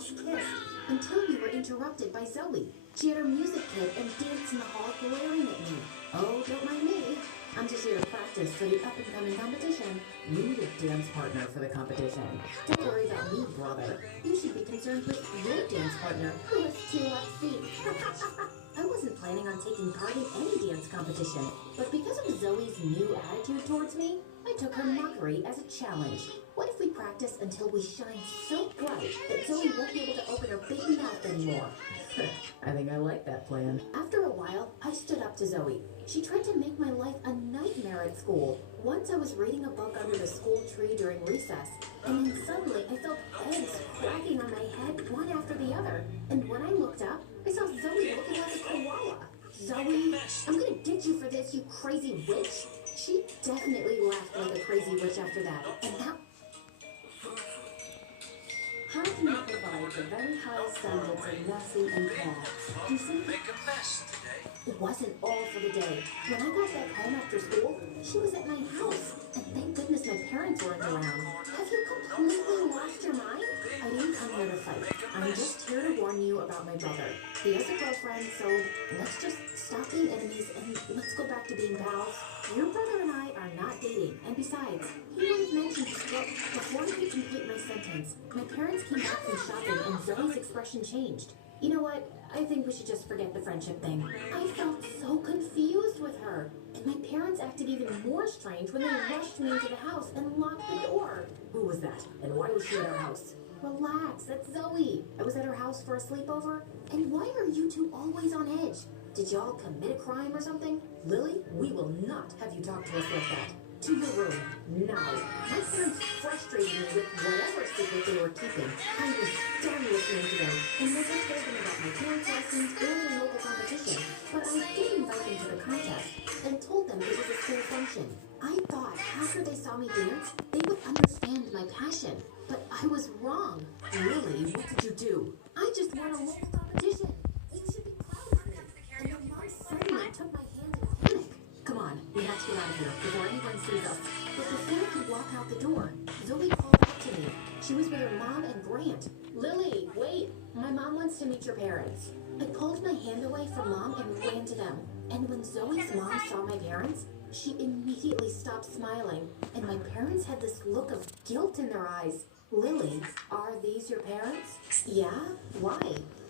just kissed until we were interrupted by Zoe. She had her music kit and danced in the hall glaring at me. Oh, don't mind me. I'm just here to practice for the up-and-coming competition. You need a dance partner for the competition. Don't worry about me, brother. You should be concerned with your dance partner, who has 2 left feet. I wasn't planning on taking part in any dance competition, but because of Zoe's new attitude towards me, I took her mockery as a challenge. What if we practice until we shine so bright that Zoe won't be able to open her big mouth anymore? I think I like that plan. After a while, I stood up to Zoe. She tried to make my life a nightmare at school. Once I was reading a book under the school tree during recess, and then suddenly I felt eggs cracking on my head one after the other. And when I looked up, I saw Zoe looking like a koala. Zoe, I'm gonna ditch you for this, you crazy witch. She definitely laughed like a crazy witch after that. And that... How can you provide the very high standards of nursing and care? Do you simply Make a mess today. It wasn't all for the day. When I got back home after school, she was at my house. And thank goodness my parents weren't around. Have you completely lost your mind? I didn't come here to fight. I'm just here to warn you about my brother. He has a girlfriend, so let's just stop being enemies and let's go back to being pals. Your brother and I are not dating, and besides, he would have mentioned his book. Before I could complete my sentence, my parents came back from shopping and Zoe's expression changed. You know what? I think we should just forget the friendship thing. I felt so confused with her. And my parents acted even more strange when they rushed me into the house and locked the door. Who was that? And why was she at our house? Relax, that's Zoe. I was at her house for a sleepover. And why are you two always on edge? Did y'all commit a crime or something? Lily, we will not have you talk to us like that. To your room, now. My parents frustrated me with whatever secret they were keeping. I was done listening to them, and once I told them about my dance lessons and the local competition, but I did invite them to the contest, and told them it was a school function. I thought after they saw me dance, they would understand my passion, but I was wrong. Lily, what did you do? I just won a local competition. You should be proud of me. And then Mom suddenly took my hand in panic. Come on, we have to get out of here before anyone sees us. But before I could walk out the door, Zoe called out to me. She was with her mom and Grant. Lily, wait! My mom wants to meet your parents. I pulled my hand away from Mom and ran to them. And when Zoe's mom saw my parents, she immediately stopped smiling. And my parents had this look of guilt in their eyes. Lily, are these your parents? Yeah? Why?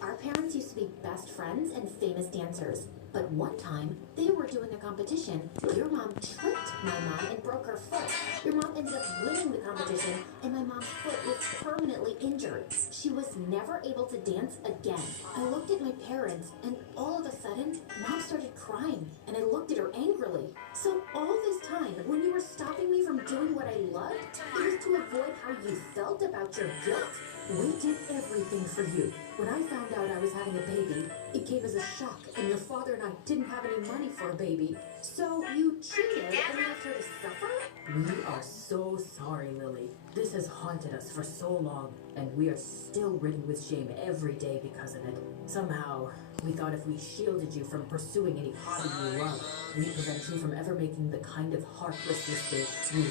Our parents used to be best friends and famous dancers. But one time, they were doing a competition. Your mom tripped my mom and broke her foot. Your mom ended up winning the competition, and my mom's foot was permanently injured. She was never able to dance again. I looked at my parents, and all of a sudden, Mom started crying, and I looked at her angrily. So all this time, when you were stopping me from doing what I loved, it was to avoid how you felt about your guilt? We did everything for you. When I found out I was having a baby, it came as a shock, and your father and I didn't have any money for a baby. So you cheated and left her to suffer? We are so sorry, Lily. This has haunted us for so long, and we are still ridden with shame every day because of it. Somehow, we thought if we shielded you from pursuing any hobby you love, we'd prevent you from ever making the kind of heartless mistake we made.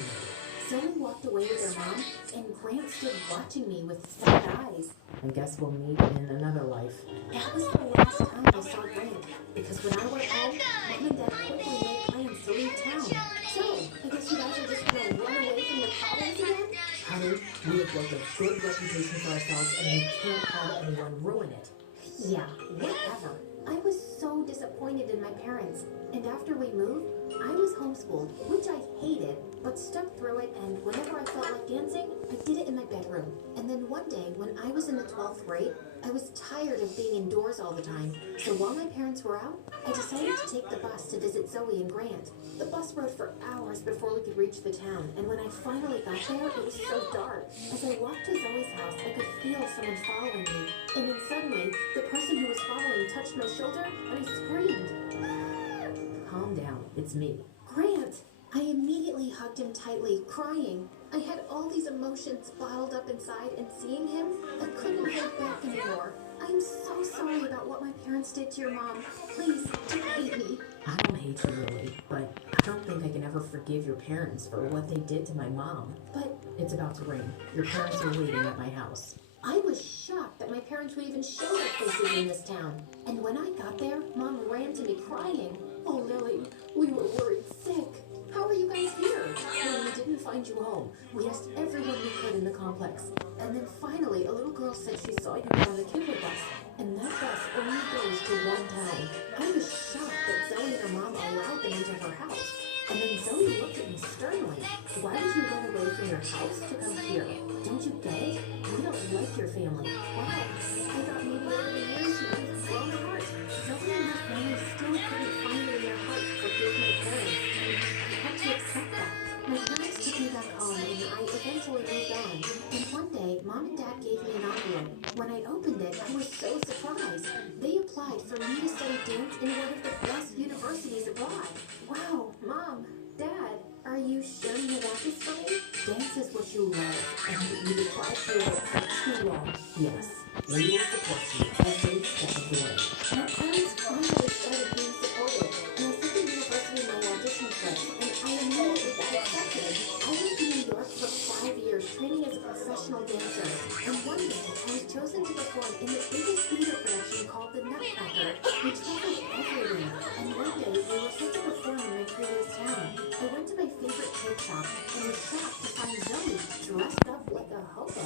Zoe walked away with her mom, and Grant stood watching me with sad eyes. I guess we'll meet in another life. That was the last time I saw Grant, because when I went home, Mom and Dad quickly made plans to leave town. So, I guess you guys are just gonna run away from your problems again? Honey, we have built a good reputation for ourselves, and we can't have anyone ruin it. Yeah, whatever. I was so disappointed in my parents, and after we moved, I was homeschooled, which I hated, but stuck through it, and whenever I felt like dancing, I did it in my bedroom. And then one day, when I was in the 12th grade, I was tired of being indoors all the time, so while my parents were out, I decided to take the bus to visit Zoe and Grant. The bus rode for hours before we could reach the town, and when I finally got there, it was so dark. As I walked to Zoe's house, I could feel someone following me, and then suddenly, the person who was following touched my shoulder, and I screamed. Calm down, it's me. Grant! I immediately hugged him tightly, crying. I had all these emotions bottled up inside, and seeing him, I couldn't hold back anymore. I'm so sorry about what my parents did to your mom. Please, don't hate me. I don't hate you, Lily, but I don't think I can ever forgive your parents for what they did to my mom. But it's about to rain. Your parents are waiting at my house. I was shocked that my who even show their faces in this town. And when I got there, Mom ran to me crying. Oh, Lily, we were worried sick. How are you guys here? When we didn't find you home, we asked everyone we could in the complex. And then finally, a little girl said she saw you on the Kibble bus. And that bus only goes to one town. I was shocked that Zoe and her mom allowed them into her house. And then Zoe looked at me sternly. Why would you run away from your house to come here? Don't you get it? We don't like your family. Wow. I thought maybe over the years you would have grown apart. Zoe and her family still couldn't find it in their heart to forgive my parents. I had to accept that. My parents took me back home and I eventually moved on. And one day, Mom and Dad gave me an envelope. When I opened it, I was so surprised. They applied for me to study dance in one of the best universities abroad. Wow, Mom, Dad, are you sure you want this for me? Dance is what you love, and you've applied for it for too long. Yes, we will support you every step of the way. My parents finally started being supportive, and I sent the university my audition script, and I immediately got accepted. I went to New York for 5 years, training as a professional dancer, and one day I was chosen to perform in the biggest theater production called The Nutcracker. We traveled everywhere, and one day we were set to perform in my previous town. I went to my favorite cake shop and was shocked to find Zoe dressed up like a hobo.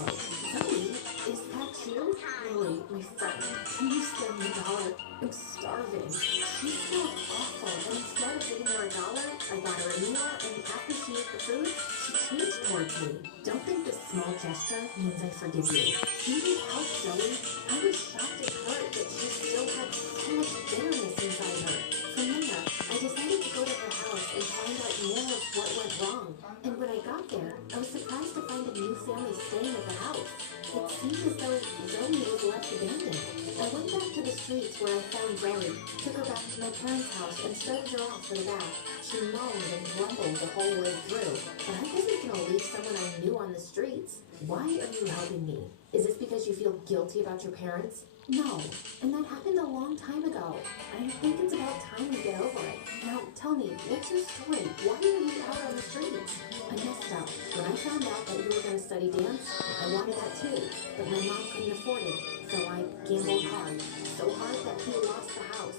Zoe, is that you? Lily, my friend, can you spend me $1? I'm starving. She smelled awful, and instead of giving her $1, I got her a meal, and after she ate the food, she changed towards me. Don't think this small gesture means I forgive you. Do you need help, Zoe? I was shocked and hurt that she still had so much bitterness inside her. From there, I decided to go to her house and find out more of what went wrong. And when I got there, I was surprised to find a new family staying at the house. It seemed as though Zoe was left abandoned. I went back to the streets where I found Zoe, took her back to my parents' house, and started her off for the bath. She moaned and grumbled the whole way through, but I wasn't going to leave someone I knew on the streets. Why are you helping me? Is this because you feel guilty about your parents? No, and that happened a long time ago. I think it's about time we get over it. Now, tell me, what's your story? Why are you out on the streets? I messed up. When I found out that you were going to study dance, I wanted that too, but my mom couldn't afford it, so I gambled hard. So hard that he lost the house.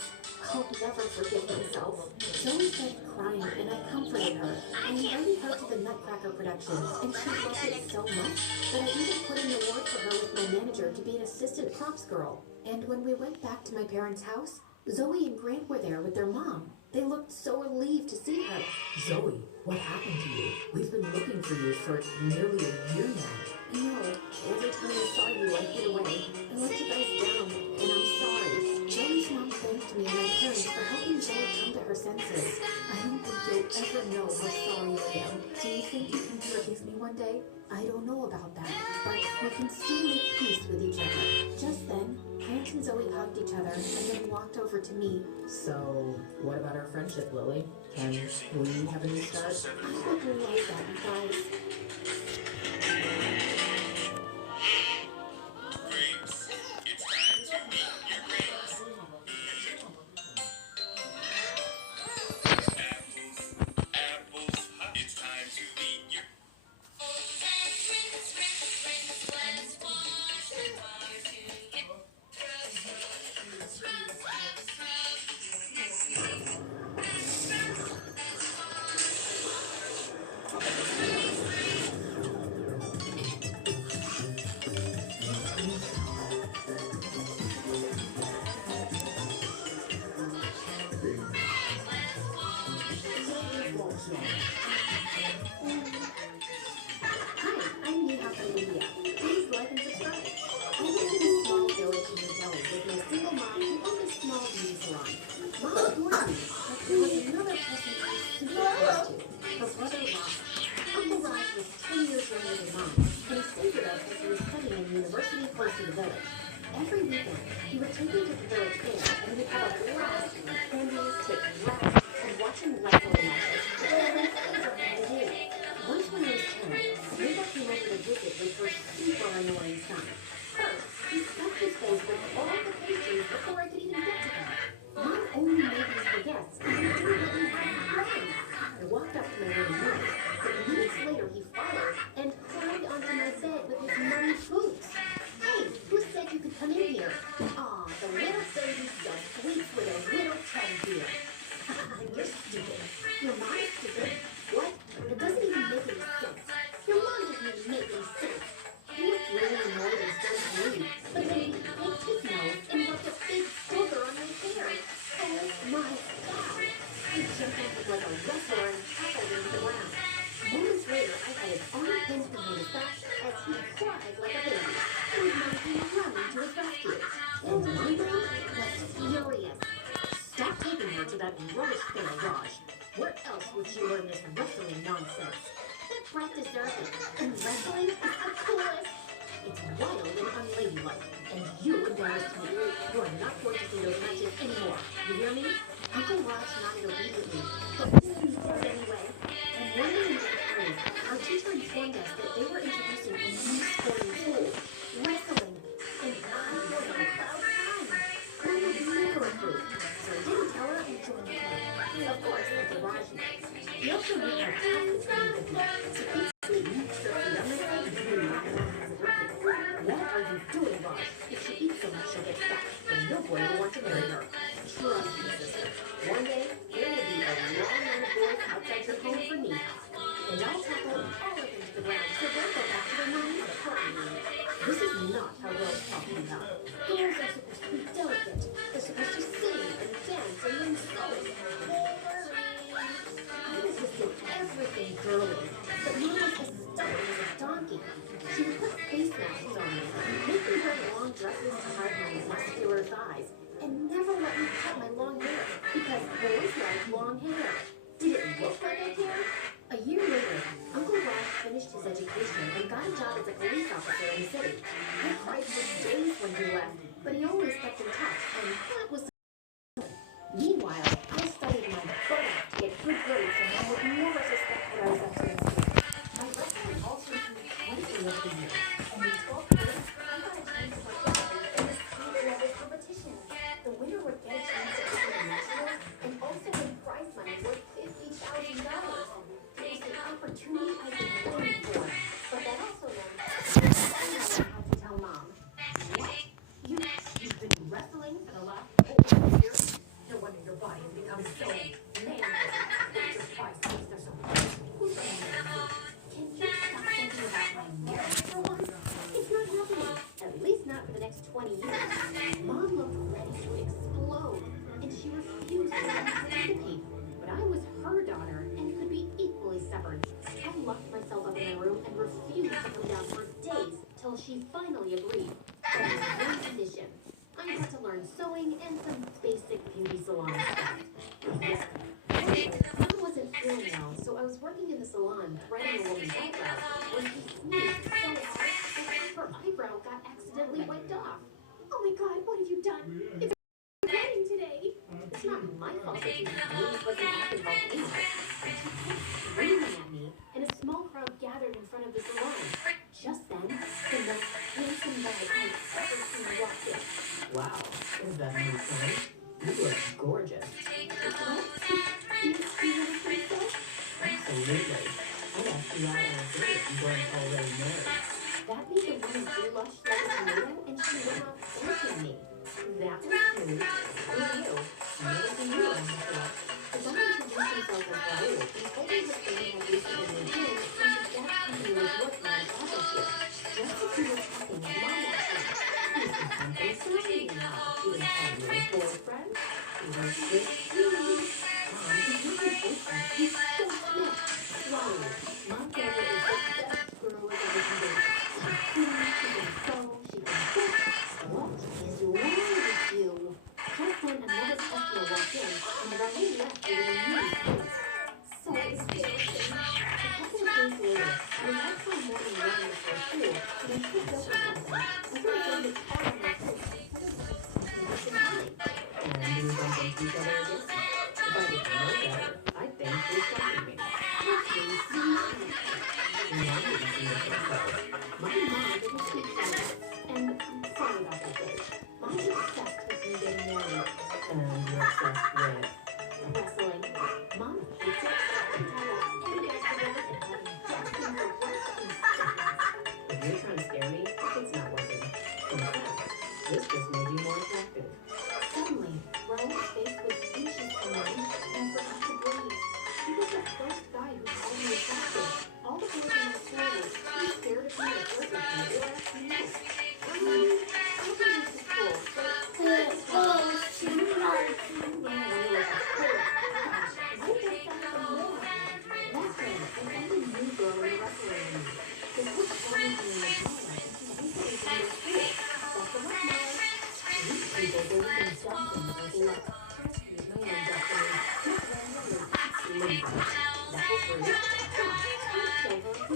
I'll never forgive myself. Zoe started crying, and I comforted her. I invited her to the Nutcracker production, and she loved it so much that I even put in an award for her with my manager to be an assistant props girl. And when we went back to my parents' house, Zoe and Grant were there with their mom. They looked so relieved to see her. Zoe, what happened to you? We've been looking for you for nearly a year now. I know. Every time I saw you, I hid away. I let you guys down, and I'm sorry. Zoe's mom thanked me and my parents for helping Zoe come to her senses. I don't think you'll ever know how sorry I am. Do you think you can forgive me one day? I don't know about that, but we can still make peace with each other. Just then, Grant and Zoe hugged each other and then walked over to me. So, what about our friendship, Lily? Can we have a new start? I would love that, you guys. Every weekend, he would take me to the village fair, and we'd have a blast eating candies, taking rides, and watching wrestling matches. But there were things I had to do. Once when I was 10, a neighbor came over to visit with her super annoying son. First, he stuffed his face with all the pastries before I could even get to them. Mom only made these for guests, and he didn't let me have any friends. I walked up to my own room, but minutes later he followed and climbed onto my bed with his muddy boots. Hey, who said you could come in here? Trent deserves it. And wrestling is the coolest. It's wild and unladylike. And you embarrassed me. You are not going to see those matches anymore. You hear me? Uncle Raj nodded immediately, but we didn't do it anyway. And one day in eighth grade, our teacher informed us that they were introducing a new sport in school, wrestling. And I was on cloud nine. I would never approve, so I didn't tell her and joined the club. Of course, Uncle Raj knew. He also knew how tough it's going to be, so he extra feet on my face. What are you doing, Raj? If she eats so much, she'll get fat, and no boy will want to marry her. Trust me, sister. One day, there will be a long line of boys outside your home for me. And I'll tackle all of them to the ground, so they'll go back to their mommy and party. This is not how girls talk about. Girls are supposed to be delicate. They're supposed to sing and dance and then sew. I resisted everything girly, but Mom was as stubborn as a donkey. She would put face masks on me, make me wear long dresses to hide my muscular thighs, and never let me cut my long hair, because boys like long hair. Did it look like I cared? A year later, Uncle Raj finished his education and got a job as a police officer in the city. I cried for days when he left, but he always kept in touch, and that was meanwhile, I studied my butt off to get good grades and Mom would never suspect what I was up to in school. My wrestling also improved twice over the year, and in 12th grade, I got a chance to participate in the state-level competition. The winner would get a chance to enter the nationals and also win prize money worth $50,000. It was an opportunity I'd been waiting for, but that also meant I had to tell Mom. What? You've been wrestling for the last 4 years? No wonder your body has become so manly. Your biceps are so big. Who's going to marry you? Can you stop thinking about my marriage for once? It's not happening. At least not for the next 20 years. Mom looked ready to explode, and she refused to participate. But I was her daughter and could be equally stubborn. I locked myself up in a room and refused to come down for days till she finally agreed. But with one condition. I had to learn sewing and some basic beauty salon stuff. Mom wasn't feeling well, so I was working in the salon threading a woman's eyebrows when she sneezed so hard that her eyebrow got accidentally wiped off. Oh my God, what have you done? It's a wedding today. It's not my fault that you sneezed, but the acting volcano. She kept screaming at me, and a small crowd gathered in front of the salon. Just then, the most handsome guy I've ever seen walked in. Wow, is that new son? You look gorgeous. What? Do you think so? Absolutely. I'd ask you out on a date if you weren't already married. That made the woman blush like a tomato, and she went off thanking me. That was smooth. Who knew? Never seen you around before. The guy introduced himself as Raoul and told me his family had recently moved in, and his dad's company was working on a project here. Just as he was talking, Mom walked in. He's become exciting now. He was calling you his boyfriend. He was with you. Mom, he's not your boyfriend. He's so sweet. Raoul, Mom said it is the best girl I've ever seen. She can clean, she can sew, she can cook. What is wrong with you? Just then another customer walked in, and Raoul left with a new face. So embarrassing. A couple of days later, I was out for a morning run before school, and I tripped over something. I could have done it all on my face. And we bumped into each other again. If I didn't know better, I think you're trusting me. Actually, no, I didn't see the first though. My mom didn't speak English, and I'm sorry about that day. Mom's obsessed with me getting married. And you're obsessed with wrestling. Mom hates it. I can tell her every day to work and having just been for work in seconds. If you're trying to scare me, it's not working. In fact, this just made you more attractive. Suddenly, Raoul's face was inches from mine, and I forgot to breathe. He was the first guy who called me attractive. All the boys in my school were too scared of me to flirt with me or ask me out. I'm going to school,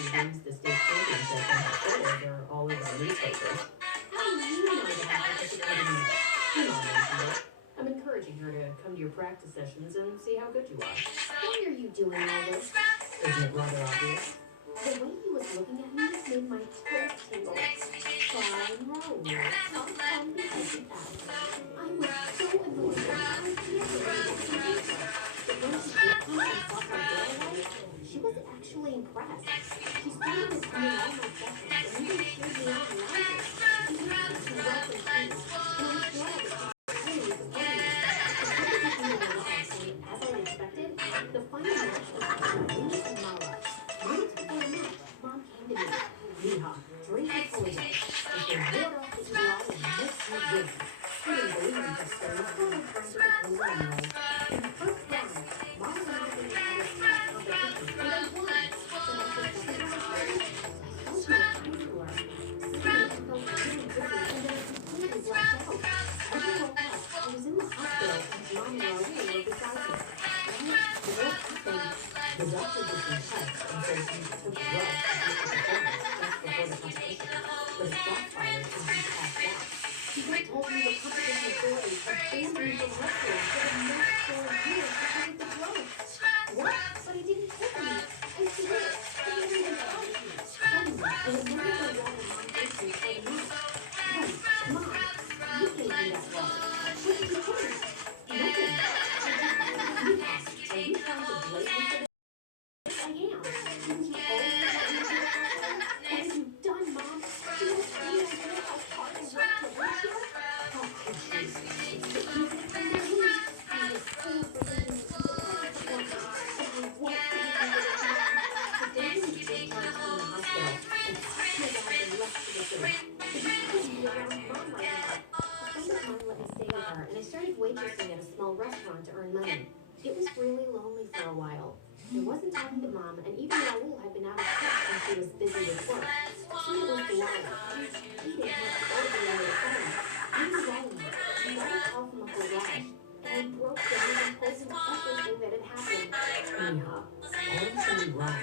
she wins the state championship and her photos are all over the newspapers. How do you know that I'm participating in it? Your mom mentioned it. I'm encouraging her to come to your practice sessions and see how good you are. Why are you doing all this? Isn't it rather obvious? The way he was looking at me made my toes tingle. Fine roll. I'll because you asked. I was so annoyed that I can't believe it. But when she came and saw my girl light, she was actually impressed. She started attending all my sessions and even cheered me on loudly. She used to welcome me, and I was glad that she was supporting me. The competition went well, and as I expected, the final match was between me and Mala. Minutes before the match, Mom came to me. Mija, drink the poison. If your water is dry and makes you win. I didn't believe me just then. I thought I'd drink the poison anyway. In the first round, Mom and I were in a competition, and I won. Then after the second round started, I felt like a high schooler. Suddenly, I felt really dizzy, and then I completely blacked out. As I woke up, I was in the hospital, and Mom and Lorraine were beside me. The worst happened. The doctor did some tests and said she took drugs to boost her performance just before the competition, but it backfired and she passed out. She then told me the competition authorities had banned me from wrestling for the next 4 years because of the drugs. What? But I didn't take any. I swear, they didn't even tell me. Suddenly, I remembered the water Mom gave me for the match. Wait, Mom, you gave me that water. What did you put in it? Nothing. Are you trying to blame me for this? I am. Didn't you always let me do it that way? What have you done, Mom? Do you have any idea how hard I worked to reach here? How could you? It's the easiest thing to do. I was told for leaving me to the perfect performance, and I won't forgive you for this, Mom. The day we were discharged from the hospital, I packed my bag and left for the city. I just couldn't be around Mom right now. A friend of mine let me stay with her, and I started waitressing at a small restaurant to earn money. It was really lonely for a while. I wasn't talking to Mom, and even Raul had been out of touch when she was busy with work. So it was July. I was eating much further than the phone. I was writing her. I got a call from Uncle Raj, and I broke down and told him everything that had happened. Mija, all can be wrong,